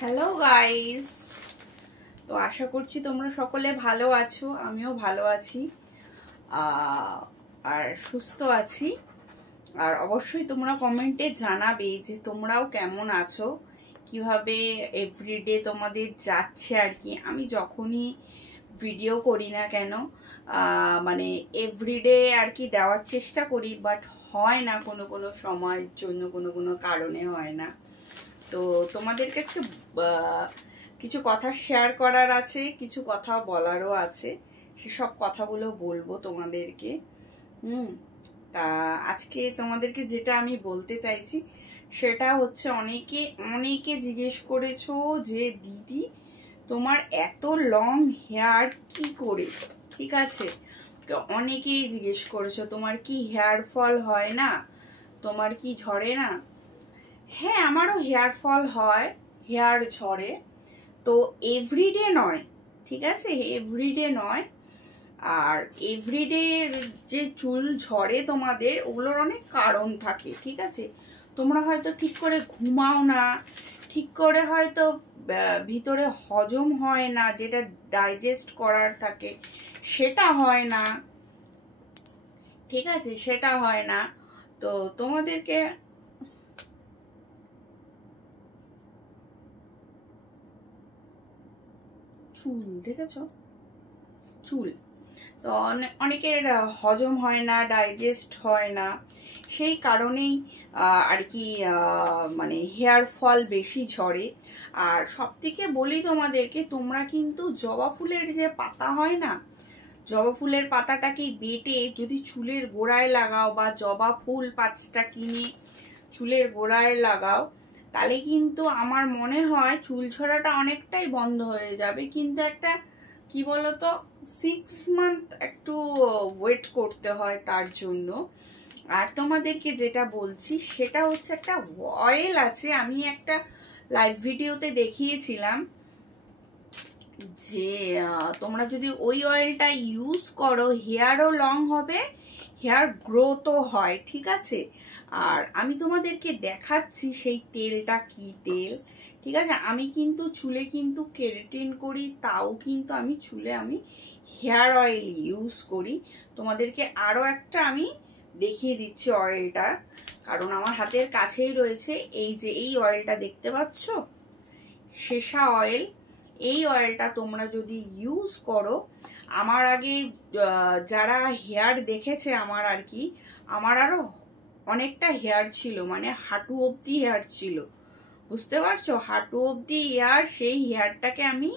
Hello guys, তো আশা করছি তোমরা সকলে ভালো আছো। আমিও ভালো আছি আর সুস্থ আছি। আর অবশ্যই তোমরা কমেন্টে জানাবে যে তোমরাও কেমন আছো, কিভাবে এভরিডে তোমাদের যাচ্ছে আর কি। আমি যখনই ভিডিও করি না কেন মানে এভরিডে আর কি দেওয়ার চেষ্টা করি, বাট হয় না, কোনো কোনো সময়ের জন্য, কোনো কোনো কারণে হয় না। তো তোমাদের কাছে কিছু কথা শেয়ার করার আছে, কিছু কথা বলারও আছে, সেসব কথাগুলো বলবো তোমাদেরকে। তা আজকে তোমাদেরকে যেটা আমি বলতে চাইছি সেটা হচ্ছে, অনেকে অনেকে জিজ্ঞেস করেছো যে দিদি তোমার এত লং হেয়ার কি করে, ঠিক আছে। অনেকেই জিজ্ঞেস করেছো তোমার কি হেয়ার ফল হয় না, তোমার কি ঝরে না। হ্যাঁ, আমারও হেয়ার ফল হয়, হেয়ার ঝরে, তো এভরিডে নয়, ঠিক আছে, এভরিডে নয়। আর এভরিডে যে চুল ঝরে তোমাদের, ওগুলোর অনেক কারণ থাকে, ঠিক আছে। তোমরা হয়তো ঠিক করে ঘুমাও না, ঠিক করে হয়তো ভিতরে হজম হয় না, যেটা ডাইজেস্ট করার থাকে সেটা হয় না, ঠিক আছে, সেটা হয় না। তো তোমাদেরকে চুল দেখেছো, চুল তো অনেকের হজম হয় না, ডাইজেস্ট হয় না, সেই কারণেই আর কি মানে হেয়ার ফল বেশি ঝরে। আর সব থেকে বলি তোমাদেরকে, তোমরা কিন্তু জবা ফুলের যে পাতা হয় না, জবা ফুলের পাতাটাকে বেটে যদি চুলের গোড়ায় লাগাও, বা জবা ফুল 5টা কিনে চুলের গোড়ায় লাগাও, তাহলে কিন্তু আমার মনে হয় চুল ঝরাটা অনেকটাই বন্ধ হয়ে যাবে। কিন্তু একটা কি বলতো, 6 মান্থ একটু ওয়েট করতে হয় তার জন্য। আর তোমাদেরকে যেটা বলছি সেটা হচ্ছে, একটা অয়েল আছে, আমি একটা লাইভ ভিডিওতে দেখিয়েছিলাম যে তোমরা যদি ওই অয়েলটা ইউজ করো, হেয়ারও লং হবে, হেয়ার গ্রোথও হয়, ঠিক আছে। আর আমি তোমাদেরকে দেখাচ্ছি সেই তেলটা কি তেল, ঠিক আছে। আমি কিন্তু চুলে কিন্তু কেরাটিন করি, তাও কিন্তু আমি চুলে হেয়ার অয়েল ইউজ করি। তোমাদেরকে আরও একটা আমি দেখিয়ে দিচ্ছি অয়েলটা, কারণ আমার হাতের কাছেই রয়েছে। এই যে এই অয়েলটা দেখতে পাচ্ছ, সেসা অয়েল, এই অয়েলটা তোমরা যদি ইউজ করো, আমার আগে যারা হেয়ার দেখেছে আমার আর কি, আমার আরো অনেকটা হেয়ার ছিল, মানে হাঁটু অবধি হেয়ার ছিল, বুঝতে পারছো, হাঁটু অবধি হেয়ার। সেই হেয়ারটাকে আমি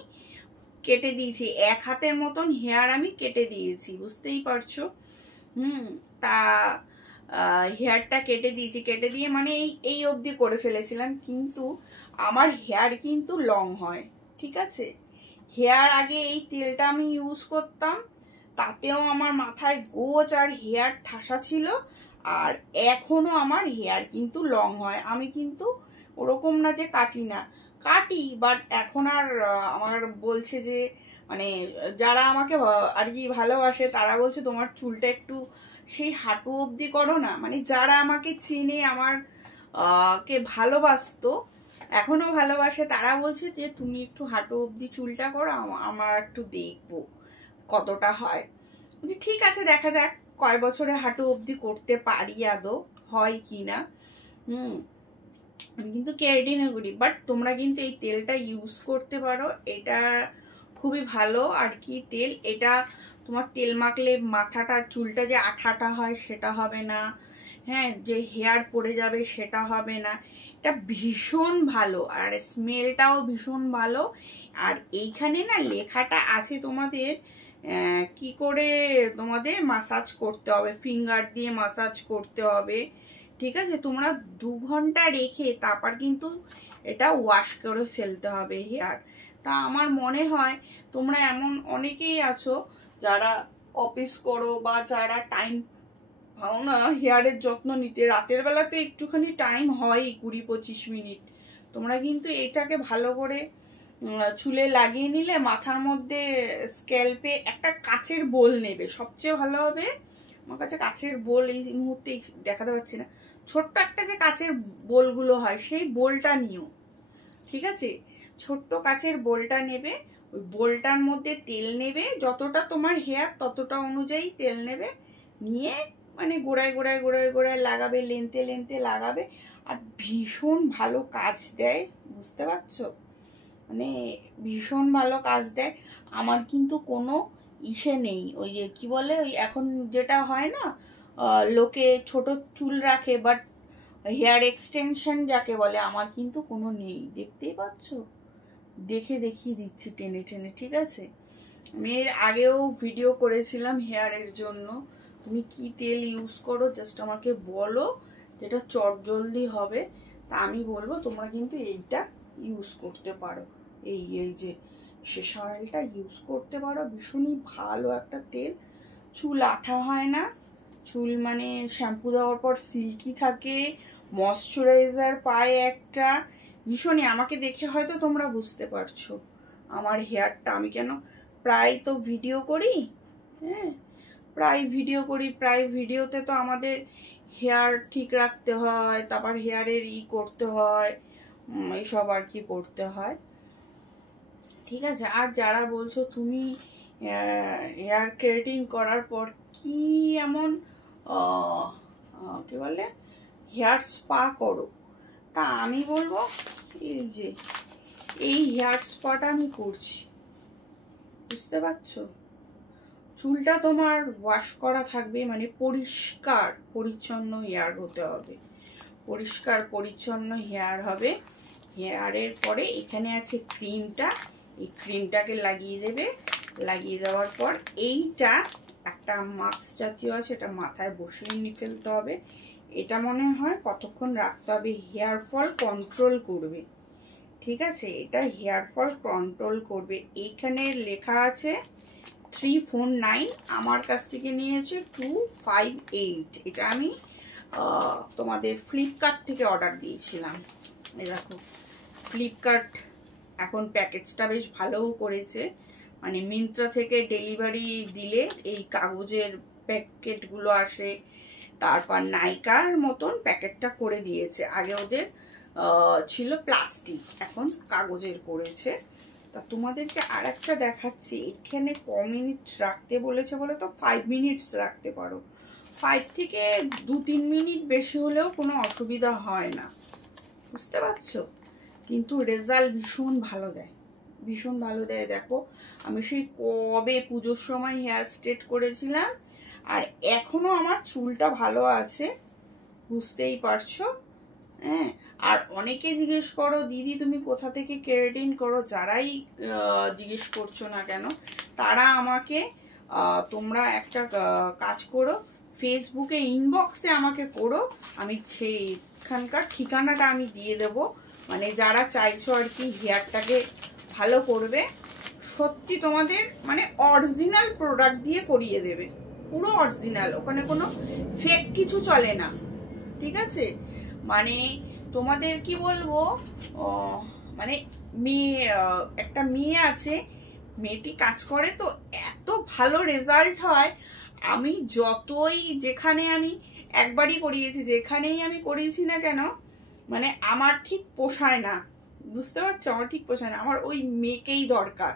কেটে দিয়েছি, 1 হাতের মতন হেয়ার আমি কেটে দিয়েছি, বুঝতেই পারছো। তা হেয়ারটা কেটে দিয়েছি, কেটে দিয়ে মানে এই অবধি করে ফেলেছিলাম, কিন্তু আমার হেয়ার কিন্তু লং হয়, ঠিক আছে। হেয়ার আগে এই তেলটা আমি ইউজ করতাম, তাতেও আমার মাথায় গোছ আর হেয়ার ঠাসা ছিল, আর এখনো আমার হেয়ার কিন্তু লং হয়। আমি কিন্তু ওরকম না যে কাটি না, কাটি, বাট এখন আর আমার বলছে যে, মানে যারা আমাকে আর কি ভালোবাসে তারা বলছে তোমার চুলটা একটু সেই হাঁটু অবধি করো না। মানে যারা আমাকে চেনে, আমার কে ভালোবাসতো, এখনো ভালোবাসে, তারা বলছে যে তুমি একটু হাঁটু অবধি চুলটা করো, আমার একটু দেখবো কতটা হয়। যে ঠিক আছে, দেখা যাক কয় বছরে হাঁটু অবধি করতে পারি, আদৌ হয় কি না। আমি কিন্তু কেরাটিনে করি, বাট তোমরা কিন্তু এই তেলটা ইউজ করতে পারো, এটা খুবই ভালো আর কি তেল। এটা তোমার তেল মাখলে মাথাটা, চুলটা যে আঠা হয় সেটা হবে না, হ্যাঁ, যে হেয়ার পড়ে যাবে সেটা হবে না। এটা ভীষণ ভালো, আর স্মেলটাও ভীষণ ভালো। আর এইখানে না লেখাটা আছে তোমাদের কি করে তোমাদের মাসাজ করতে হবে, ফিঙ্গার দিয়ে মাসাজ করতে হবে, ঠিক আছে। তোমরা 2 ঘন্টা রেখে তারপর কিন্তু এটা ওয়াশ করে ফেলতে হবে হেয়ার। তা আমার মনে হয় তোমরা এমন অনেকেই আছো যারা অফিস করো, বা যারা টাইম পাও না হেয়ারের যত্ন নিতে, রাতের বেলা তো একটুখানি টাইম হয় 20-25 মিনিট, তোমরা কিন্তু এটাকে ভালো করে চুলে লাগিয়ে নিলে, মাথার মধ্যে স্ক্যাল্পে একটা কাচের বোল নেবে, সবচেয়ে ভালো হবে। আমার কাছে কাচের বোল এই মুহূর্তে দেখাতে পাচ্ছি না, ছোট্ট একটা যে কাচের বোলগুলো হয়, সেই বোলটা নিও, ঠিক আছে। ছোট্ট কাচের বোলটা নেবে, ওই বোলটার মধ্যে তেল নেবে, যতটা তোমার হেয়ার ততটা অনুযায়ী তেল নেবে, নিয়ে মানে গোড়ায় গোড়ায় গোড়ায় গোড়ায় লাগাবে, লেন্থে লেন্থে লাগাবে। আর ভীষণ ভালো কাজ দেয়, বুঝতে পারছো? মানে ভীষণ ভালো কাজ দেয়। আমার কিন্তু কোনো ইসে নেই, ওই যে কি বলে, ওই এখন যেটা হয় না, লোকে ছোট চুল রাখে বাট হেয়ার এক্সটেনশন যাকে বলে, আমার কিন্তু কোনো নেই। দেখতেই পাচ্ছ, দেখে দেখিয়ে দিচ্ছি টেনে টেনে, ঠিক আছে? আমি এর আগেও ভিডিও করেছিলাম হেয়ারের জন্য। তুমি কি তেল ইউজ করো জাস্ট আমাকে বলো, যেটা চটজলদি হবে। তা আমি বলবো তোমরা কিন্তু এইটা ইউজ করতে পারো, এই যে শেষ অয়েলটা ইউজ করতে পারো। ভীষণই ভালো একটা তেল, চুল আঠা হয় না, চুল মানে শ্যাম্পু দেওয়ার পর সিল্কি থাকে, ময়শ্চারাইজার পায় একটা। ভীষণই, আমাকে দেখে হয়তো তোমরা বুঝতে পারছো আমার হেয়ারটা, আমি কেন প্রায় তো ভিডিও করি, হ্যাঁ প্রায় ভিডিও করি, প্রায় ভিডিওতে তো আমাদের হেয়ার ঠিক রাখতে হয়, তারপর হেয়ারের করতে হয়, এইসব আর কি করতে হয়, ঠিক আছে? আর যারা বলছো তুমি হেয়ার কেরাটিন করার পর কি এমন কি বলে হেয়ার স্পা করো, তা আমি বলবো এই যে এই হেয়ার স্পাটা আমি করছি, বুঝতে পারছো? চুলটা তোমার ওয়াশ করা থাকবে, মানে পরিষ্কার পরিচ্ছন্ন হেয়ার হতে হবে, পরিষ্কার পরিচ্ছন্ন হেয়ার হবে। হেয়ারের পরে এখানে আছে ক্রিমটা, এই ক্রিমটাকে লাগিয়ে দেবে, লাগিয়ে দেওয়ার পর এইটা একটা মাস্ক জাতীয় আছে, এটা মাথায় বসিয়ে নিয়ে ফেলতে হবে। এটা মনে হয় কতক্ষণ রাখতে হবে, হেয়ার ফল কন্ট্রোল করবে, ঠিক আছে? এটা হেয়ার ফল কন্ট্রোল করবে। এইখানে লেখা আছে 349, আমার কাছ থেকে নিয়েছে 258। এটা আমি তোমাদের ফ্লিপকার্ট থেকে অর্ডার দিয়েছিলাম। এই দেখো, ফ্লিপকার্ট এখন প্যাকেজটা বেশ ভালোও করেছে, মানে মিন্ত্রা থেকে ডেলিভারি দিলে এই কাগজের প্যাকেটগুলো আসে, তারপর নাইকার মতন প্যাকেটটা করে দিয়েছে। আগে ওদের ছিল প্লাস্টিক, এখন কাগজের করেছে। তা তোমাদেরকে আর একটা দেখাচ্ছি, এখানে ক মিনিট রাখতে বলেছে বলে তো 5 মিনিটস রাখতে পারো, 5 থেকে 2-3 মিনিট বেশি হলেও কোনো অসুবিধা হয় না, বুঝতে পারছো? কিন্তু রেজাল্ট ভীষণ ভালো দেয়, ভীষণ ভালো দেয়। দেখো আমি সেই কবে পুজোর সময় হেয়ার স্ট্রেট করেছিলাম, আর এখনো আমার চুলটা ভালো আছে, বুঝতেই পারছো? হ্যাঁ, আর অনেকে জিজ্ঞেস করো দিদি তুমি কোথা থেকে কেরাটিন করো, যারাই জিজ্ঞেস করছো না কেন, তারা আমাকে তোমরা একটা কাজ করো, ফেসবুকে ইনবক্সে আমাকে করো, আমি সেইখানকার ঠিকানাটা আমি দিয়ে দেব। মানে যারা চাইছো আর কি হেয়ারটাকে ভালো করবে, সত্যি তোমাদের মানে অরিজিনাল প্রোডাক্ট দিয়ে করিয়ে দেবে, পুরো অরিজিনাল, ওখানে কোনো ফেক কিছু চলে না, ঠিক আছে? মানে তোমাদের কি বলবো, মানে মেয়ে, একটা মেয়ে আছে, মেয়েটি কাজ করে তো এত ভালো রেজাল্ট হয়। আমি যতই, যেখানে আমি একবারই করিয়েছি, যেখানেই আমি করিয়েছি না কেন, মানে আমার ঠিক পোষায় না, বুঝতে পারছো? আমার ঠিক পোষায় না, আমার ওই মেয়েকেই দরকার।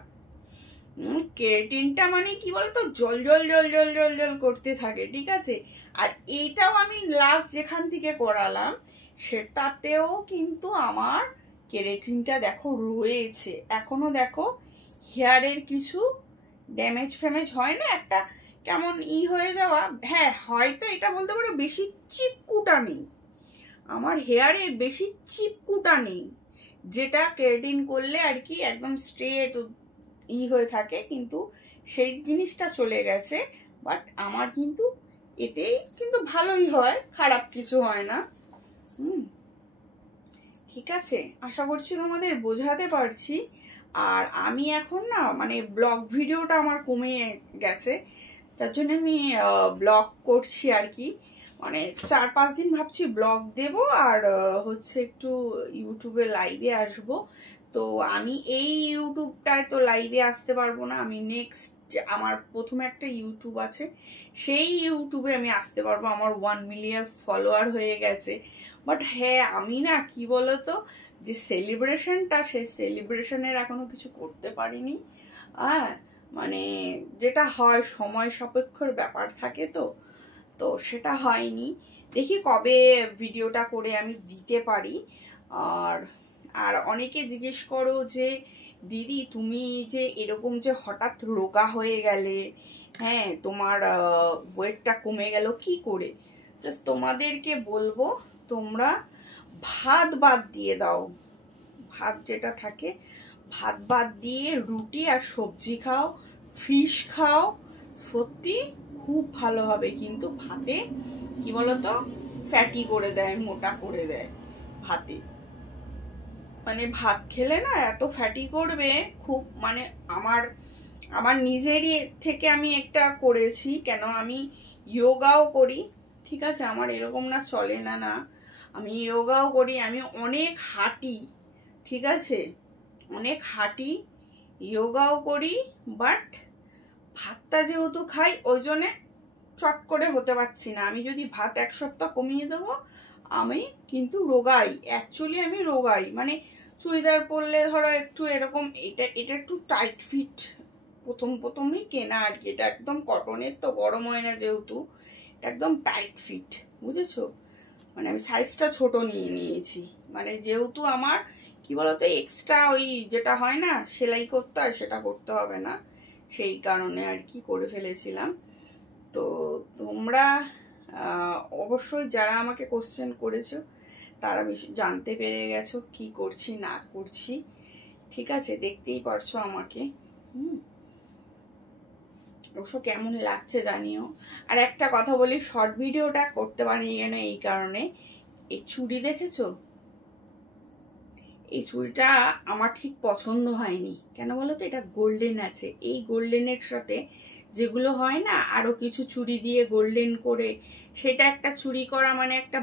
কেরাটিনটা মানে কি বলতো, জল জল জল জল জল জল করতে থাকে, ঠিক আছে? আর এইটাও আমি লাস্ট যেখান থেকে করালাম সেটাতেও কিন্তু আমার কেরাটিনটা দেখো রয়েছে এখনো, দেখো হেয়ারের কিছু ড্যামেজ ফ্যামেজ হয় না, একটা কেমন হয়ে যাওয়া, হ্যাঁ হয়তো এটা বলতে পারো বেশি চিপকুটা নেই আমার হেয়ারে, বেশি চিপকুটা নেই, যেটা কেরাটিন করলে আর কি একদম স্ট্রেট হয়ে থাকে, কিন্তু সেই জিনিসটা চলে গেছে। বাট আমার কিন্তু এতে কিন্তু ভালোই হয়, খারাপ কিছু হয় না। ঠিক আছে, আশা করছি তোমাদের বোঝাতে পারছি। আর আমি এখন না মানে ব্লগ ভিডিওটা আমার কমে গেছে, তার জন্য আমি ব্লগ করছি আর কি, মানে 4-5 দিন ভাবছি ব্লগ দেব, আর হচ্ছে একটু ইউটিউবে লাইভে আসব। তো আমি এই ইউটিউবটায় তো লাইভে আসতে পারবো না, আমি নেক্সট আমার প্রথমে একটা ইউটিউব আছে, সেই ইউটিউবে আমি আসতে পারবো, আমার 1 মিলিয়ন ফলোয়ার হয়ে গেছে। বাট হ্যাঁ আমি না কি বলতো, যে সেলিব্রেশনটা, সেই সেলিব্রেশনের এখনো কিছু করতে পারিনি। মানে যেটা হয় সময় সাপেক্ষর ব্যাপার থাকে, তো সেটা হয়নি। দেখি কবে ভিডিওটা করে আমি দিতে পারি। আর অনেকে জিজ্ঞেস করো যে দিদি তুমি যে এরকম যে হঠাৎ রোগা হয়ে গেলে, হ্যাঁ তোমার ওয়েটটা কমে গেল কি করে? জাস্ট তোমাদেরকে বলবো তোমরা ভাত বাদ দিয়ে দাও। ভাত যেটা থাকে ভাত বাদ দিয়ে রুটি আর সবজি খাও, ফিশ খাও, সত্যি খুব ভালো হবে। কিন্তু ভাতে কি বলতো ফ্যাটি করে দেয়, মোটা করে দেয় ভাতে। মানে ভাত খেলে না এত ফ্যাটি করবে খুব, মানে আমার নিজেরই থেকে আমি একটা করেছি, কেন আমি যোগাও করি, ঠিক আছে? আমার এরকম না চলে না, না আমি যোগাও করি, আমি অনেক হাঁটি, ঠিক আছে? অনেক হাঁটি, যোগাও করি, বাট ভাতটা যেহেতু খাই ওই জন্যে চট করে হতে পারছি না। আমি যদি ভাত এক সপ্তাহ কমিয়ে দেবো আমি কিন্তু রোগাই, অ্যাকচুয়ালি আমি রোগাই। মানে চুড়িদার পরলে ধরো একটু এরকম, এটা একটু টাইট ফিট প্রথমেই কেনা আর কি, এটা একদম কটনের, তো গরম হয় না যেহেতু, একদম টাইট ফিট, বুঝেছো? মানে আমি সাইজটা ছোট নিয়ে নিয়েছি, মানে যেহেতু আমার কি বলতো এক্সট্রা ওই যেটা হয় না সেলাই করতে হয় সেটা করতে হবে না, সেই কারণে আর কি করে ফেলেছিলাম। তো তোমরা অবশ্যই যারা আমাকে কোশ্চেন করেছো তারা জানতে পেরে গেছো কি করছি না করছি, ঠিক আছে? দেখতেই পারছো আমাকে। অবশ্য কেমন লাগছে জানিও। আর একটা কথা বলি, শর্ট ভিডিওটা করতে পারি কেন, এই কারণে, এই চুড়ি দেখেছো, এই চুড়িটা আমার ঠিক পছন্দ হয়নি। কেন বলো তো? এটা গোল্ডেন আছে, এই গোল্ডেনের সাথে যেগুলো হয় না আরো কিছু চুড়ি দিয়ে গোল্ডেন করে, সেটা একটা চুড়ি করা মানে একটা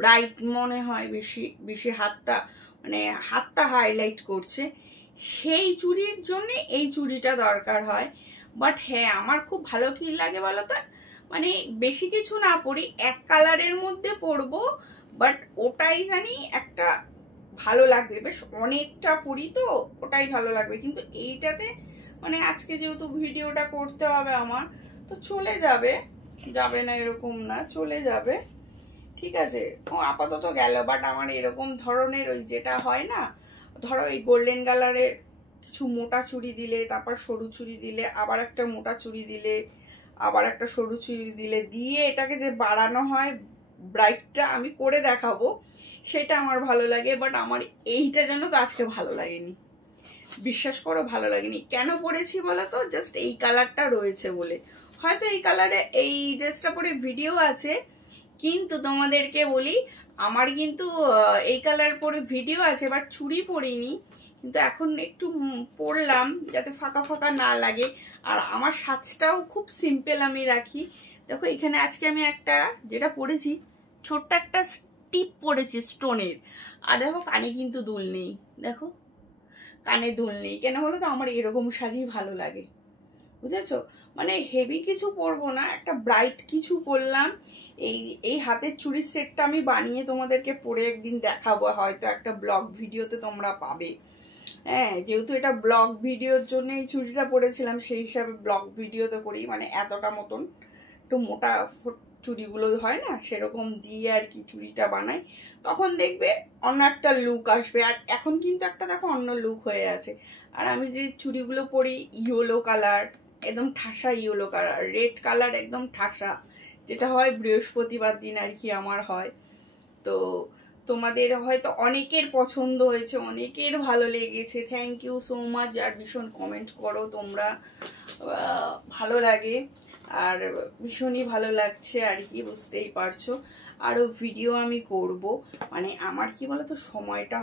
ব্রাইট মনে হয়, বেশি বেশি হাতটা হাইলাইট করছে, সেই চুড়ির জন্য এই চুড়িটা দরকার হয়। বাট হ্যাঁ আমার খুব ভালো কি লাগে বলো তো, মানে বেশি কিছু না পরি, এক কালারের মধ্যে পরবো, বাট ওটাই জানি একটা ভালো লাগবে, বেশ অনেকটা পরি তো ওটাই ভালো লাগবে। কিন্তু এইটাতে মানে আজকে যেহেতু ভিডিওটা করতে হবে আমার, তো চলে যাবে, যাবে না এরকম না, চলে যাবে, ঠিক আছে? ও আপাতত গেল। বাট আমার এরকম ধরনের ওই যেটা হয় না, ধরো এই গোল্ডেন কালারের কিছু মোটা চুড়ি দিলে, তারপর সরু চুড়ি দিলে, আবার একটা মোটা চুড়ি দিলে, আবার একটা সরু চুড়ি দিলে, দিয়ে এটাকে যে বাড়ানো হয় ব্রাইটটা, আমি করে দেখাবো, সেটা আমার ভালো লাগে। বাট আমার এইটা যেন তো আজকে ভালো লাগেনি, বিশ্বাস করো ভালো লাগেনি। কেন পরেছি বলো তো? জাস্ট এই কালারটা রয়েছে বলে। হয়তো এই কালারে এই ড্রেসটা পরে ভিডিও আছে, কিন্তু তোমাদেরকে বলি আমার কিন্তু এই কালার পরে ভিডিও আছে, বাট চুড়ি পরিনি। কিন্তু এখন একটু পরলাম যাতে ফাঁকা ফাঁকা না লাগে। আর আমার সাজটাও খুব সিম্পল আমি রাখি। দেখো এখানে আজকে আমি একটা যেটা পরেছি, ছোট্ট একটা টিপ পরেছি স্টোনের। আর দেখো কানে কিন্তু দুল নেই, দেখো কানে দুল নেই। কেন বলো তো? আমার এরকম সাজই ভালো লাগে, বুঝেছো? মানে হেভি কিছু পরবো না, একটা ব্রাইট কিছু পরলাম। এই হাতের চুড়ির সেটটা আমি বানিয়ে তোমাদেরকে পরে একদিন দেখাবো, হয়তো একটা ব্লগ ভিডিওতে তোমরা পাবে। হ্যাঁ, যেহেতু এটা ব্লগ ভিডিওর জন্য এই চুড়িটা পরেছিলাম, সেই হিসাবে ব্লগ ভিডিওতে করি, মানে এতটা মতন একটু মোটা চুড়িগুলো হয় না সেরকম দিয়ে আর কি চুড়িটা বানাই, তখন দেখবে অন্য একটা লুক আসবে। আর এখন কিন্তু একটা দেখো অন্য লুক হয়ে আছে। আর আমি যে চুড়িগুলো পরি ইয়েলো কালার, একদম ঠাসা ইয়েলো কালার, রেড কালার একদম ঠাসা, যেটা হয় বৃহস্পতিবার দিন আর কি আমার হয়। তো তোমাদের হয়তো অনেকের পছন্দ হয়েছে, অনেকের ভালো লেগেছে, থ্যাংক ইউ সো মাচ। আর ভীষণ কমেন্ট করো তোমরা, ভালো লাগে, আর ভীষণই ভালো লাগছে আর কি, বুঝতেই পারছো। আরো ভিডিও আমি করব, মানে আমার কি বলতো সময়টা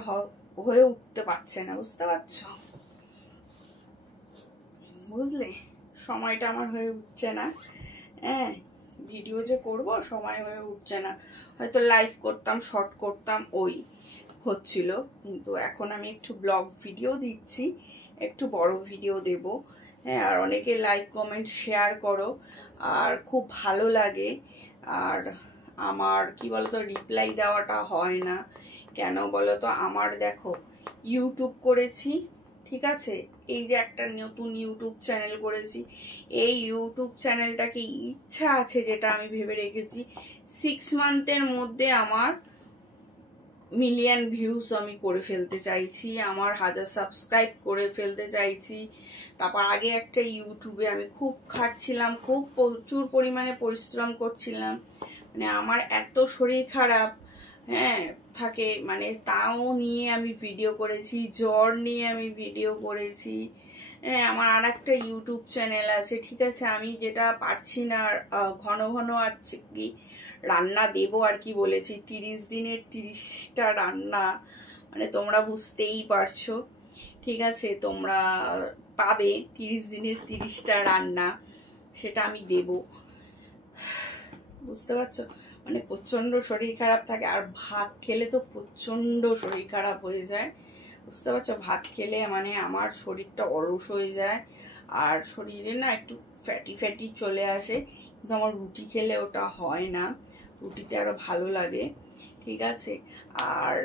হয়ে উঠতে পারছে না, বুঝতে পারছো? বুঝলে, সময়টা আমার হয়ে উঠছে না। হ্যাঁ, ভিডিও যে করব সময় হয়ে উঠছে না। হয়তো লাইভ করতাম, শর্ট করতাম, ওই হচ্ছিল। কিন্তু এখন আমি একটু ব্লগ ভিডিও দিচ্ছি, একটু বড় ভিডিও দেব। হ্যাঁ, আর অনেকে লাইক কমেন্ট শেয়ার করো, আর খুব ভালো লাগে। আর আমার কি বলতো রিপ্লাই দেওয়াটা হয় না, কেন বলো তো, আমার দেখো ইউটিউব করেছি, ঠিক আছে, এই যে একটা নতুন ইউটিউব চ্যানেল করেছি, এই ইউটিউব চ্যানেলটাকে ইচ্ছা আছে, যেটা আমি ভেবে রেখেছি 6 মান্থের মধ্যে আমার মিলিয়ন ভিউজ আমি করে ফেলতে চাইছি, আমার 1000 সাবস্ক্রাইব করে ফেলতে চাইছি। তারপর আগে একটা ইউটিউবে আমি খুব খাটছিলাম, খুব প্রচুর পরিমাণে পরিশ্রম করছিলাম, মানে আমার এত শরীর খারাপ হ্যাঁ থাকে, মানে তাও নিয়ে আমি ভিডিও করেছি, জ্বর নিয়ে আমি ভিডিও করেছি। হ্যাঁ, আমার আর একটা ইউটিউব চ্যানেল আছে, ঠিক আছে, আমি যেটা পারছি না ঘন ঘন আছে কি রান্না দেব আর কি বলেছি, 30 দিনের 30টা রান্না, মানে তোমরা বুঝতেই পারছো, ঠিক আছে, তোমরা পাবে 30 দিনের 30টা রান্না, সেটা আমি দেব, বুঝতে পারছো। মানে প্রচন্ড শরীর খারাপ থাকে, আর ভাত খেলে তো প্রচন্ড শরীর খারাপ হয়ে যায়, বুঝতে পারছো। ভাত খেলে মানে আমার শরীরটা অলস হয়ে যায়, আর শরীরে না একটু ফ্যাটি ফ্যাটি চলে আসে, কিন্তু আমার রুটি খেলে ওটা হয় না, রুটিতে আরো ভালো লাগে, ঠিক আছে। আর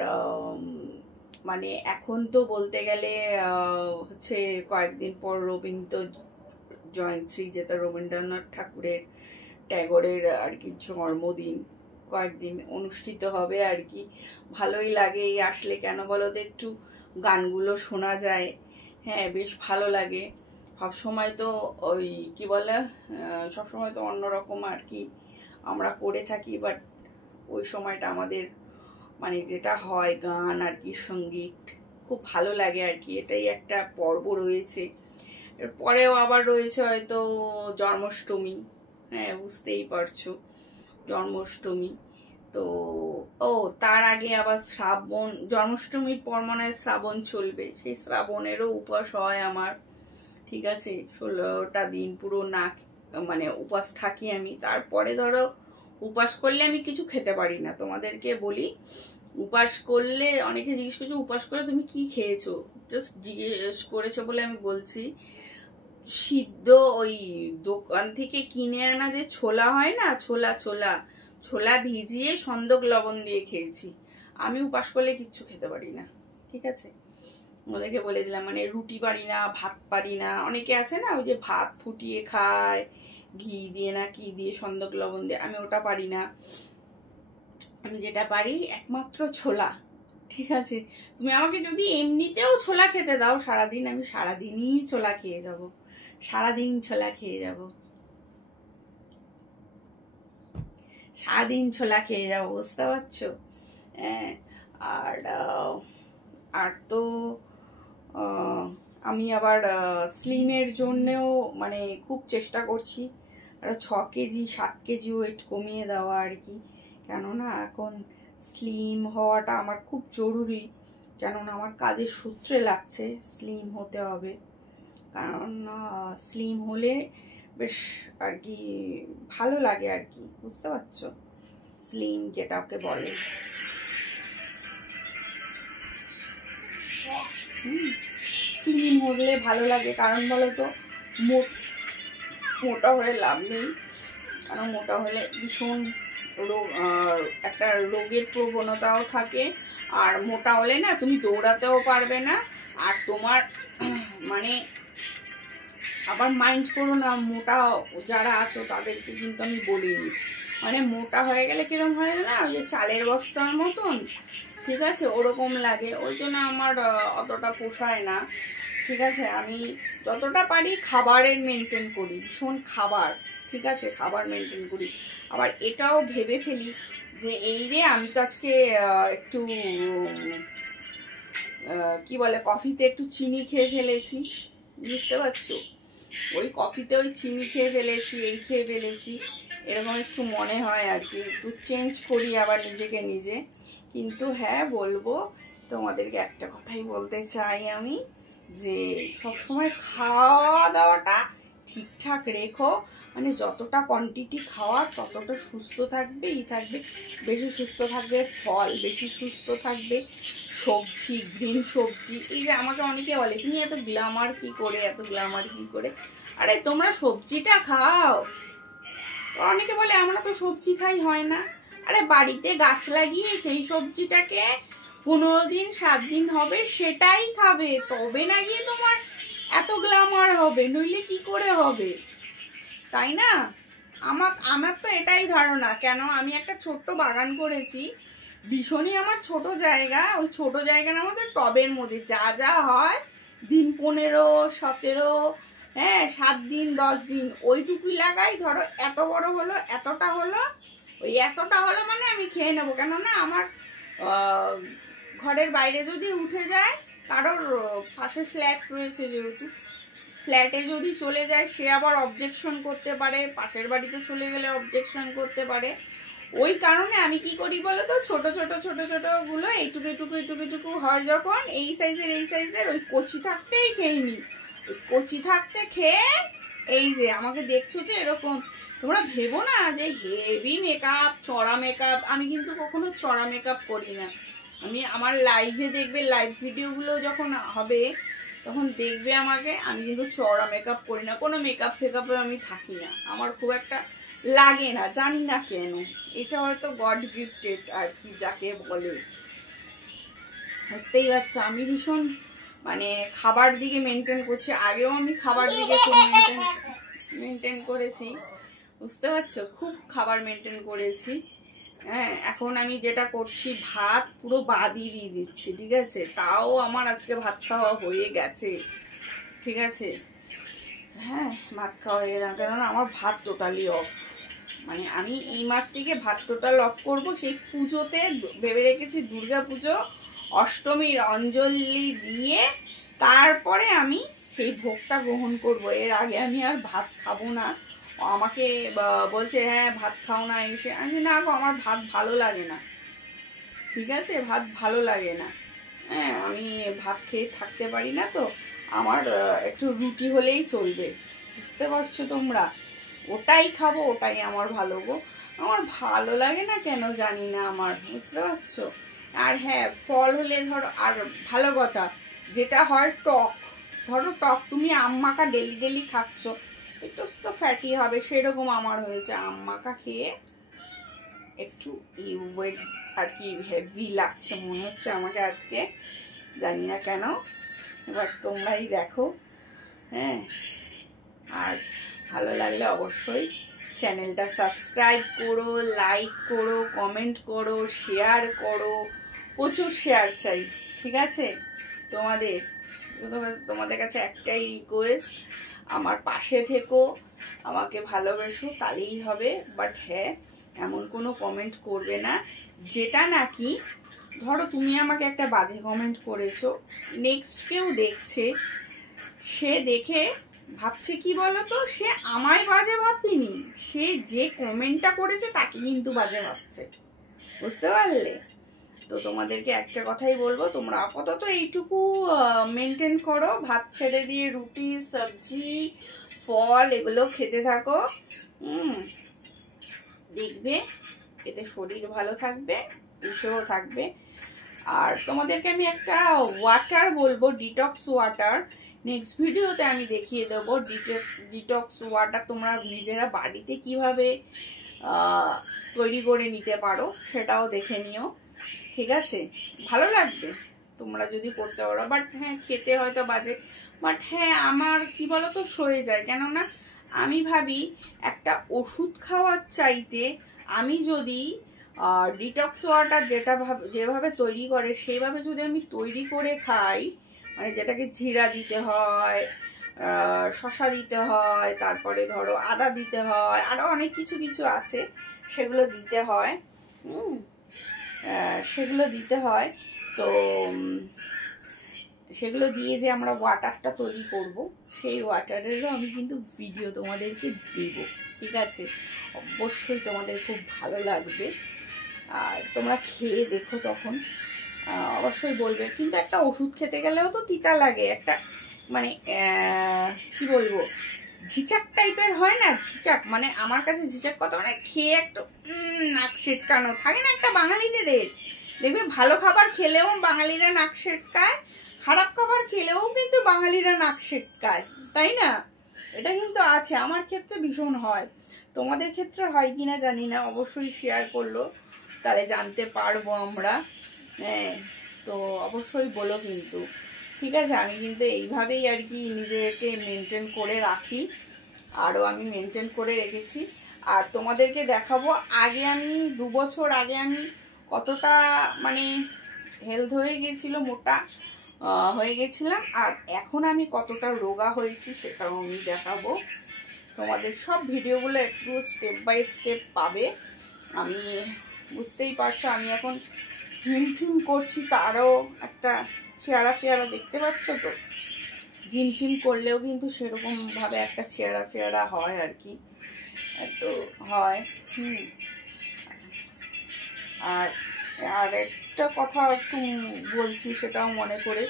মানে এখন তো বলতে গেলে হচ্ছে কয়েকদিন পর রবীন্দ্র জয়ন্তী, যেটা রবীন্দ্রনাথ ঠাকুরের ট্যাগরের আর কি জন্মদিন, কয়েকদিন অনুষ্ঠিত হবে আর কি, ভালোই লাগে এই আসলে, কেন বলো তো, একটু গানগুলো শোনা যায়, হ্যাঁ বেশ ভালো লাগে। সবসময় তো ওই কি বলে, সবসময় তো অন্যরকম আর কি আমরা করে থাকি, বাট ওই সময়টা আমাদের মানে যেটা হয় গান আর কি, সঙ্গীত খুব ভালো লাগে আর কি, এটাই একটা পর্ব রয়েছে। এরপরেও আবার রয়েছে হয়তো জন্মাষ্টমী, হ্যাঁ বুঝতেই পারছো, জন্মাষ্টমী তো, ও তার আগে আবার শ্রাবণ, জন্মাষ্টমীর পর মনে হয় শ্রাবণ চলবে, সেই শ্রাবণেরও উপাস হয় আমার, ঠিক আছে, 16টা দিন পুরো না মানে উপাস থাকি আমি। তারপরে ধরো উপাস করলে আমি কিছু খেতে পারি না, তোমাদেরকে বলি, উপাস করলে অনেকে জিজ্ঞেস করছে উপাস করে তুমি কি খেয়েছো, জাস্ট জিজ্ঞেস করেছো বলে আমি বলছি, সিদ্ধ ওই দোকান থেকে কিনে আনা যে ছোলা হয় না, ছোলা ছোলা ছোলা ভিজিয়ে সন্দক লবণ দিয়ে খেয়েছি, আমি উপাস করলে কিচ্ছু খেতে পারি না, ঠিক আছে, ওদেরকে বলে দিলাম, মানে রুটি পারি না, ভাত পারি না, অনেকে আছে না ওই যে ভাত ফুটিয়ে খায় ঘি দিয়ে না কি দিয়ে সন্দক লবণ দিয়ে, আমি ওটা পারি না, আমি যেটা পারি একমাত্র ছোলা, ঠিক আছে। তুমি আমাকে যদি এমনিতেও ছোলা খেতে দাও সারাদিন, আমি সারাদিনই ছোলা খেয়ে যাব, সারাদিন ছোলা খেয়ে যাব, সারাদিন ছোলা খেয়ে যাবো, বুঝতে পারছো। হ্যাঁ, আর আর তো আমি আবার স্লিমের জন্যেও মানে খুব চেষ্টা করছি, 6 কেজি 7 কেজি ওয়েট কমিয়ে দেওয়া আর কি, কেননা এখন স্লিম হওয়াটা আমার খুব জরুরি, কেননা আমার কাজের সূত্রে লাগছে স্লিম হতে হবে, কারণ স্লিম হলে বেশ আর কি ভালো লাগে আর কি, বুঝতে পারছো, স্লিম যেটাকে বলে। স্লিম হলে ভালো লাগে, কারণ বলো তো মোটা হয়ে লাভ নেই, কারণ মোটা হলে ভীষণ রোগ, একটা রোগের প্রবণতাও থাকে, আর মোটা হলে না তুমি দৌড়াতেও পারবে না, আর তোমার মানে আবার মাইন্ড করো না, মোটা যারা আছো তাদেরকে কিন্তু আমি বলিনি, মানে মোটা হয়ে গেলে কিরকম হয় না, ওই যে চালের বস্তার মতন, ঠিক আছে, ওরকম লাগে, ওই জন্য আমার অতটা পোষায় না, ঠিক আছে। আমি যতটা পারি খাবারের মেনটেন করি, ভীষণ খাবার, ঠিক আছে, খাবার মেনটেন করি, আবার এটাও ভেবে ফেলি যে এই রে আমি তো আজকে একটু কি বলে কফিতে একটু চিনি খেয়ে ফেলেছি, বুঝতে পারছো, ওই কফিতে ওই চিনি খেয়ে ফেলেছি, এই খেয়ে ফেলেছি, এরকম একটু মনে হয় আর কি, একটু চেঞ্জ করি আবার নিজেকে নিজে। কিন্তু হ্যাঁ বলবো তোমাদেরকে একটা কথাই বলতে চাই আমি, যে সবসময় খাওয়া দাওয়াটা ঠিকঠাক রেখো, মানে যতটা কোয়ান্টিটি খাওয়ার ততটা সুস্থ থাকবে, থাকবে বেশি সুস্থ থাকবে ফল, বেশি সুস্থ থাকবে সবজি, গ্রিন সবজি। এই যে আমাকে অনেকে বলে তুমি এত গ্ল্যামার কি করে, এত গ্ল্যামার কি করে, আরে তোমরা সবজিটা খাও, অনেকে বলে আমরা তো সবজি খাই, হয় না, আরে বাড়িতে গাছ লাগিয়ে সেই সবজিটাকে 15 দিন 7 দিন হবে সেটাই খাবে, তবে না গিয়ে তোমার এত গ্ল্যামার হবে, নইলে কি করে হবে, তাই না? আমার তো এটাই ধারণা। কেন, আমি একটা ছোট্ট বাগান করেছি, ভীষণই আমার ছোট জায়গা, ওই ছোট জায়গার মধ্যে টবের মধ্যে যা যা হয় দিন 15 17, হ্যাঁ 7 দিন 10 দিন ওইটুকুই লাগাই। ধরো এত বড় হলো, এতটা হলো, ওই এতটা হলো মানে আমি খেয়ে নেবো। কেননা আমার ঘরের বাইরে যদি উঠে যায়, কারোর পাশে ফ্ল্যাট রয়েছে, যেহেতু ফ্ল্যাটে যদি চলে যায় সে আবার অবজেকশন করতে পারে, পাশের বাড়িতে চলে গেলে অবজেকশন করতে পারে। ওই কারণে আমি কি করি বলো তো, ছোট ছোট ছোট ছোট গুলো এইটুকু এইটুকু এইটুকু এইটুকু হয় যখন, এই সাইজের ওই কচি থাকতেই খেয়ে নিই। ওই কচি থাকতে খেয়ে, এই যে আমাকে দেখছো যে এরকম, তোমরা ভেবো না যে হেভি মেকআপ, চড়া মেকআপ। আমি কিন্তু কখনো চড়া মেকআপ করি না। আমি আমার লাইভে দেখবে, লাইভ ভিডিওগুলো যখন হবে তখন দেখবে আমাকে, আমি কিন্তু চড়া মেকআপ করি না, কোনো মেকআপ ফেকআপে আমি থাকি না, আমার খুব একটা লাগে না, জানি না কেন। এটা হয়তো গড গিফটেড আর কি, যাকে বলে। বুঝতেই পারছো আমি ভীষণ মানে খাবার দিকে মেনটেন করছি, আগেও আমি খাবার দিকে খুব মেনটেন করেছি, বুঝতে পারছো, খুব খাবার মেনটেন করেছি। হ্যাঁ, এখন আমি যেটা করছি, ভাত পুরো বাদই দিয়ে দিচ্ছি, ঠিক আছে? তাও আমার আজকে ভাত খাওয়া হয়ে গেছে, ঠিক আছে? হ্যাঁ, ভাত খাওয়া হয়ে গেছে, কারণ আমার ভাত টোটালি অফ। মানে আমি এই মাস থেকে ভাত টোটাল অফ করবো। সেই পুজোতে ভেবে রেখেছি, দুর্গা পুজো অষ্টমীর অঞ্জলি দিয়ে তারপরে আমি সেই ভোগটা গ্রহণ করব। এর আগে আমি আর ভাত খাবো না। আমাকে বলছে হ্যাঁ ভাত খাও না, এসে আমি না গো, আমার ভাত ভালো লাগে না, ঠিক আছে? ভাত ভালো লাগে না, হ্যাঁ আমি ভাত খেয়ে থাকতে পারি না, তো আমার একটু রুটি হলেই চলবে, বুঝতে পারছো তোমরা? ওটাই খাবো, ওটাই আমার ভালো গো। আমার ভালো লাগে না কেন জানি না আমার, বুঝতে পারছো? আর হ্যাঁ, ফল হলে ধরো, আর ভালো কথা যেটা হয় টক, ধরো টক তুমি আম মাখা ডেলি ডেলি খাচ্ছ, একটু তো ফ্যাটি হবে, সেরকম আমার হয়েছে। আম মাখা খেয়ে একটু ওয়েট আর কি হেভি লাগছে মনে হচ্ছে আমাকে আজকে, জানি না কেন, এবার তোমরাই দেখো। হ্যাঁ, আর ভালো লাগলে অবশ্যই চ্যানেলটা সাবস্ক্রাইব করো, লাইক করো, কমেন্ট করো, শেয়ার করো, প্রচুর শেয়ার চাই, ঠিক আছে? তোমাদের কাছে একটাই রিকোয়েস্ট, আমার পাশে থেকো, আমাকে ভালোবেসো, তাহলেই হবে। বাট হ্যাঁ, এমন কোনো কমেন্ট করবে না যেটা নাকি, ধরো তুমি আমাকে একটা বাজে কমেন্ট করেছো, নেক্সট কেউ দেখছে, সে দেখে ভাবছে কি বলতো, সে আমায় বাজে ভাববিনি, সে যে কমেন্টটা করেছে তাকে কিন্তু বাজে ভাবছে, বুঝতে পারলে? তো তোমাদেরকে একটা কথাই বলবো, তোমরা আপাতত এইটুকু মেনটেন করো, ভাত ছেড়ে দিয়ে রুটি, সবজি, ফল এগুলো খেতে থাকো। দেখবে এতে শরীর ভালো থাকবে, ইসেও থাকবে। আর তোমাদেরকে আমি একটা ওয়াটার বলবো, ডিটক্স ওয়াটার, নেক্সট ভিডিওতে আমি দেখিয়ে দেবো ডিটক্স ওয়াটার তোমরা নিজেরা বাড়িতে কিভাবে তৈরি করে নিতে পারো, সেটাও দেখে নিও, ঠিক আছে? ভালো লাগবে তোমরা যদি করতে পারো। বাট হ্যাঁ, খেতে হয়তো বাজে, বাট হ্যাঁ আমার কি বলতো সয়ে যায়। কেননা আমি ভাবি একটা ওষুধ খাওয়ার চাইতে আমি যদি ডিটক্স ওয়াটার যেভাবে তৈরি করে সেইভাবে যদি আমি তৈরি করে খাই, মানে যেটাকে জিরা দিতে হয়, শসা দিতে হয়, তারপরে ধরো আদা দিতে হয়, আরও অনেক কিছু কিছু আছে, সেগুলো দিতে হয়, সেগুলো দিতে হয়। তো সেগুলো দিয়ে যে আমরা ওয়াটারটা তৈরি করব, সেই ওয়াটারেরও আমি কিন্তু ভিডিও তোমাদেরকে দেব, ঠিক আছে? অবশ্যই তোমাদের খুব ভালো লাগবে, আর তোমরা খেয়ে দেখো, তখন অবশ্যই বলবে। কিন্তু একটা ওষুধ খেতে গেলেও তো তিতা লাগে, একটা মানে কি বলবো, ঝিচাক টাইপের হয় না, ঝিচাক, মানে আমার কাছে ঝিচাক কথা, মানে খেয়ে একটু নাক সেটকানো থাকে না একটা বাঙালিদের। দেখবে ভালো খাবার খেলেও বাঙালিরা নাক সেটকায়, খারাপ খাবার খেলেও কিন্তু বাঙালিরা নাক সেটকায়, তাই না? এটা কিন্তু আছে, আমার ক্ষেত্রে ভীষণ হয়, তোমাদের ক্ষেত্রে হয় কিনা জানি না, অবশ্যই শেয়ার করলো, তাহলে জানতে পারবো আমরা। হ্যাঁ, তো অবশ্যই বলো কিন্তু, ঠিক আছে? আমি কিন্তু এইভাবেই আর কি নিজেকে মেনটেন করে রাখি, আরও আমি মেনটেন করে রেখেছি। আর তোমাদেরকে দেখাবো আগে আমি 2 বছর আগে আমি কতটা মানে হেলথ হয়ে গিয়েছিল, মোটা হয়ে গেছিলাম, আর এখন আমি কতটা রোগা হয়েছি সেটাও আমি দেখাবো তোমাদের। সব ভিডিওগুলো একটু স্টেপ বাই স্টেপ পাবে। আমি বুঝতেই পারছো আমি এখন জিম ফিম করছি, তারও একটা চেহারা ফেয়ারা দেখতে পাচ্ছ তো। জিম ফিম করলেও কিন্তু সেরকমভাবে একটা চেহারা ফেয়ারা হয় আর কি, তো হয়। আর আর একটা কথা একটু বলছি, সেটাও মনে করে।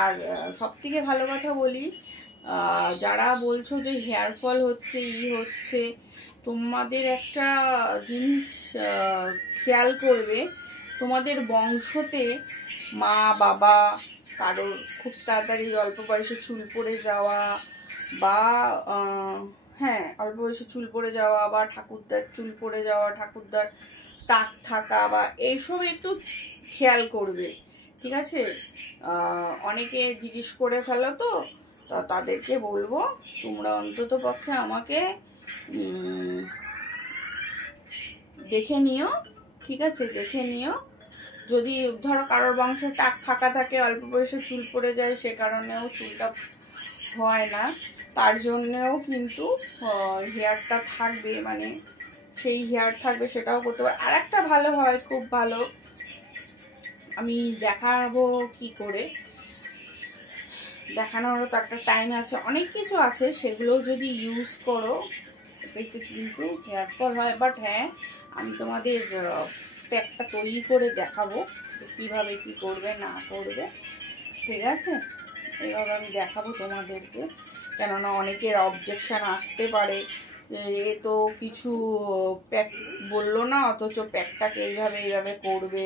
আর সব থেকে ভালো কথা বলি, যারা বলছো যে হেয়ার ফল হচ্ছে, হচ্ছে, তোমাদের একটা জিনিস খেয়াল করবে, তোমাদের বংশতে মা বাবা কারোর খুব তাড়াতাড়ি অল্প বয়সে চুল পড়ে যাওয়া, বা হ্যাঁ অল্প বয়সে চুল পড়ে যাওয়া, বা ঠাকুরদার চুল পড়ে যাওয়া, ঠাকুরদার টাক থাকা, বা এইসব একটু খেয়াল করবে, ঠিক আছে? অনেকে জিজ্ঞেস করে ফেলো তো, তাদেরকে বলবো তোমরা অন্তত পক্ষে আমাকে দেখে নিও, ঠিক আছে? দেখে নিও। যদি ধরো কারোর বংশে টাক ফাঁকা থাকে, অল্প বয়সে চুল পড়ে যায়, সে কারণেও চুলটা হয় না, তার জন্যেও কিন্তু হেয়ারটা থাকবে, মানে সেই হেয়ার থাকবে, সেটাও করতে পারে। আর একটা ভালো হয়, খুব ভালো, আমি দেখাবো কি করে, দেখানোরও তো একটা টাইম আছে, অনেক কিছু আছে, সেগুলো যদি ইউজ করো এতে কিন্তু হেয়ার ফল হয়। বাট হ্যাঁ, আমি তোমাদের প্যাকটা তৈরি করে দেখাবো কিভাবে কি করবে না করবে, ঠিক আছে? এইভাবে আমি দেখাবো তোমাদেরকে, কেননা অনেকের অবজেকশন আসতে পারে, এ তো কিছু প্যাক বললো না, অথচ প্যাকটাকে এইভাবে এইভাবে করবে,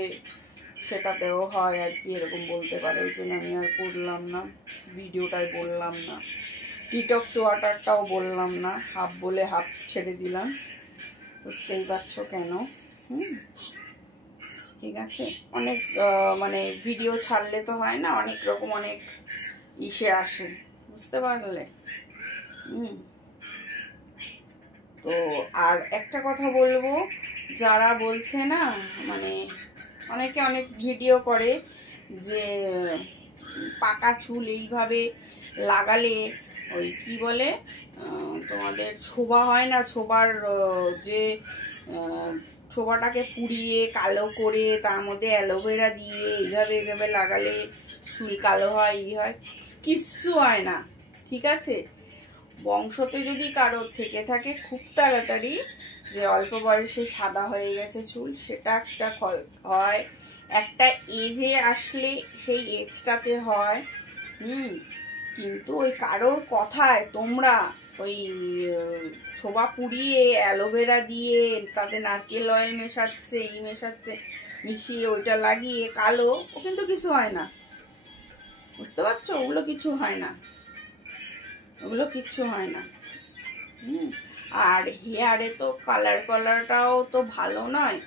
সেটাতেও হয় আর কি, এরকম বলতে পারে। ওই জন্য আমি আর করলাম না, ভিডিওটায় বললাম না, ডিটক্স ওয়াটারটাও বললাম না, হাফ বলে হাফ ছেড়ে দিলাম, বুঝতেই পারছো কেন। ঠিক আছে? অনেক মানে ভিডিও ছাড়লে তো হয় না, অনেক রকম অনেক ইসে আসে, বুঝতে পারলে? তো আর একটা কথা বলবো, যারা বলছে না, মানে অনেকে অনেক ভিডিও করে যে পাকা চুল এইভাবে লাগালে ওই কি বলে তোমাদের ছোবা হয় না, ছোবার যে ছোবাটাকে পুড়িয়ে কালো করে তার মধ্যে অ্যালোভেরা দিয়ে এইভাবে এইভাবে লাগালে চুল কালো হয়, হয়, কিচ্ছু হয় না, ঠিক আছে? বংশতে যদি কারোর থেকে থাকে খুব তাড়াতাড়ি যে অল্প বয়সে সাদা হয়ে গেছে চুল, সেটা একটা হয়, একটা এজে আসলে সেই এজটাতে হয়। কিন্তু ওই কারোর কথায় তোমরা ওই ছোবা পুড়িয়ে অ্যালোভেরা দিয়ে তাতে নারকেল অয়েল মেশাচ্ছে, মেশাচ্ছে, মিশিয়ে ওইটা লাগিয়ে কালো, ও কিন্তু কিছু হয় না, বুঝতে পারছো? ওগুলো কিছু হয় না, ওগুলো কিচ্ছু হয় না। আর হেয়ারে তো কালারটাও তো ভালো নয়,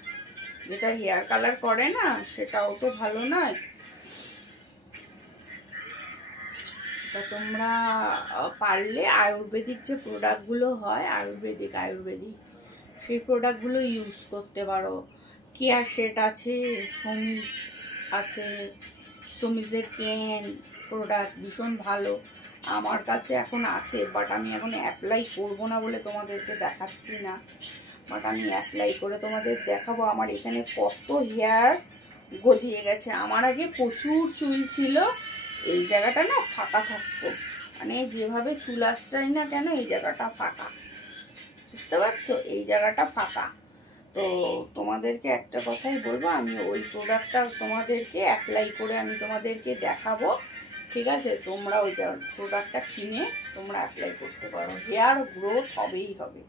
যেটা হেয়ার কালার করে না সেটাও তো ভালো নয়। তা তোমরা পারলে আয়ুর্বেদিক যে প্রোডাক্টগুলো হয়, আয়ুর্বেদিক সেই প্রোডাক্টগুলো ইউজ করতে পারো। কেয়ার সেট আছে, সমিজ আছে, সমিজের ক্যান প্রোডাক্ট ভীষণ ভালো, আমার কাছে এখন আছে, বাট আমি এখন অ্যাপ্লাই করবো না বলে তোমাদেরকে দেখাচ্ছি না, বাট আমি অ্যাপ্লাই করে তোমাদের দেখাবো। আমার এখানে কত হেয়ার গজিয়ে গেছে, আমার আগে প্রচুর চুল ছিল, এই জায়গাটা না ফাঁকা থাকতো, মানে যেভাবে চুল আসটাই না কেন এই জায়গাটা ফাঁকা, বুঝতে পারছো? এই জায়গাটা ফাঁকা। তো তোমাদেরকে একটা কথাই বলবো, আমি ওই প্রোডাক্টটা তোমাদেরকে অ্যাপ্লাই করে আমি তোমাদেরকে দেখাবো, ঠিক আছে? তোমরা ওই প্রোডাক্টটা কিনে তোমরা অ্যাপ্লাই করতে পারো, হেয়ার গ্রোথ হবেই হবে,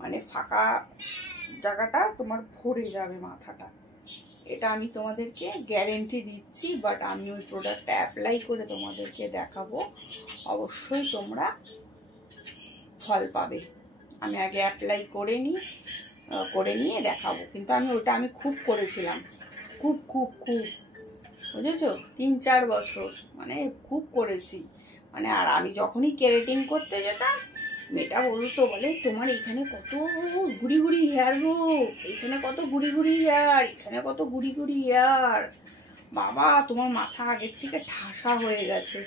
মানে ফাঁকা জায়গাটা তোমার ভরে যাবে মাথাটা, এটা আমি তোমাদেরকে গ্যারেন্টি দিচ্ছি। বাট আমি ওই প্রোডাক্টটা অ্যাপ্লাই করে তোমাদেরকে দেখাবো, অবশ্যই তোমরা ফল পাবে। আমি আগে অ্যাপ্লাই করে নিয়ে দেখাবো, কিন্তু আমি ওটা খুব করেছিলাম, খুব খুব খুব বুঝেছো? 3-4 বছর মানে খুব করেছি। মানে আর আমি যখনই কেরাটিন করতে যেতাম, মেয়েটা বলতো, বলে তোমার এখানে কত ঘুরি ঘুরি হেয়ার গো, এখানে কত ঘুরি ঘুরি হেয়ার, এখানে কত ঘুরি ঘুরি হেয়ার। বাবা তোমার মাথা আগের থেকে ঠাসা হয়ে গেছে।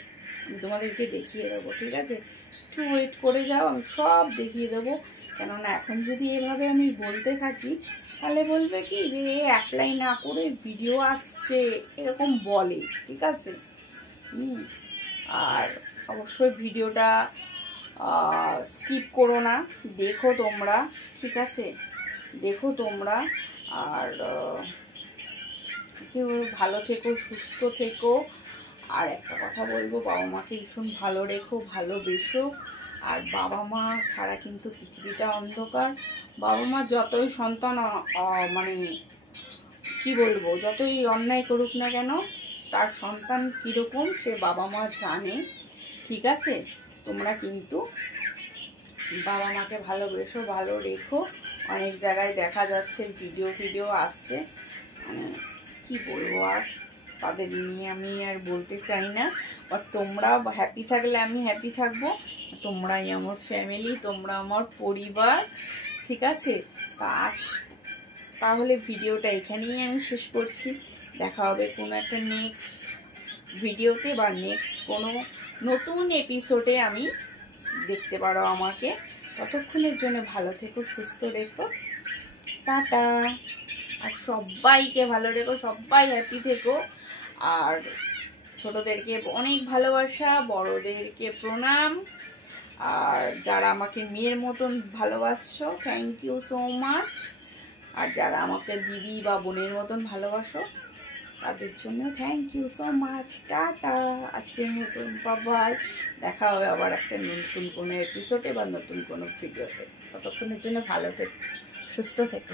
আমি তোমাদেরকে দেখিয়ে দেবো, ঠিক আছে? একটু ওয়েট করে যাও, আমি সব দেখিয়ে দেবো। কেননা এখন যদি এভাবে আমি বলতে থাকি, তাহলে বলবে কি যে অ্যাপ্লাই না করে ভিডিও আসছে, এরকম বলে, ঠিক আছে? আর অবশ্যই ভিডিওটা স্কিপ করো না, দেখো তোমরা, ঠিক আছে? দেখো তোমরা। আর কেউ ভালো থেকো, সুস্থ থেকো। আর একটা কথা বলবো, বাবা মাকে ভীষণ ভালো রেখো, ভালোবেসো। আর বাবা মা ছাড়া কিন্তু পৃথিবীটা অন্ধকার। বাবা মা যতই সন্তান মানে কি বলবো, যতই অন্যায় করুক না কেন, তার সন্তান কীরকম সে বাবা মা জানে, ঠিক আছে? তোমরা কিন্তু বাবা মাকে ভালোবেসো, ভালো রেখো। অনেক জায়গায় দেখা যাচ্ছে ভিডিও আসছে, মানে কি বলবো, আর তাদের নিয়ে আমি আর বলতে চাই না। বাট তোমরা হ্যাপি থাকলে আমি হ্যাপি থাকবো। তোমরাই আমার ফ্যামিলি, তোমরা আমার পরিবার, ঠিক আছে? তাহলে ভিডিওটা এখানেই আমি শেষ করছি। দেখা হবে কোনো একটা নেক্সট ভিডিওতে বা নেক্সট কোনো নতুন এপিসোডে। আমি দেখতে পারো আমাকে। ততক্ষণের জন্য ভালো থেকো, সুস্থ রেখো, টাটা। আর সবাইকে ভালো রেখো, সবাই হ্যাপি থেকো। আর ছোটদেরকে অনেক ভালোবাসা, বড়দেরকে প্রণাম। আর যারা আমাকে মেয়ের মতন ভালোবাসছো, থ্যাংক ইউ সো মাচ। আর যারা আমাকে দিদি বা বোনের মতন ভালোবাসো, তাদের জন্য thank you so much. Tata. আজকের মতন বাবাই। দেখা হবে আবার একটা নতুন কোনো এপিসোডে বা নতুন কোনো ভিডিওতে। ততক্ষণের জন্য ভালো থেকো, সুস্থ থেকো।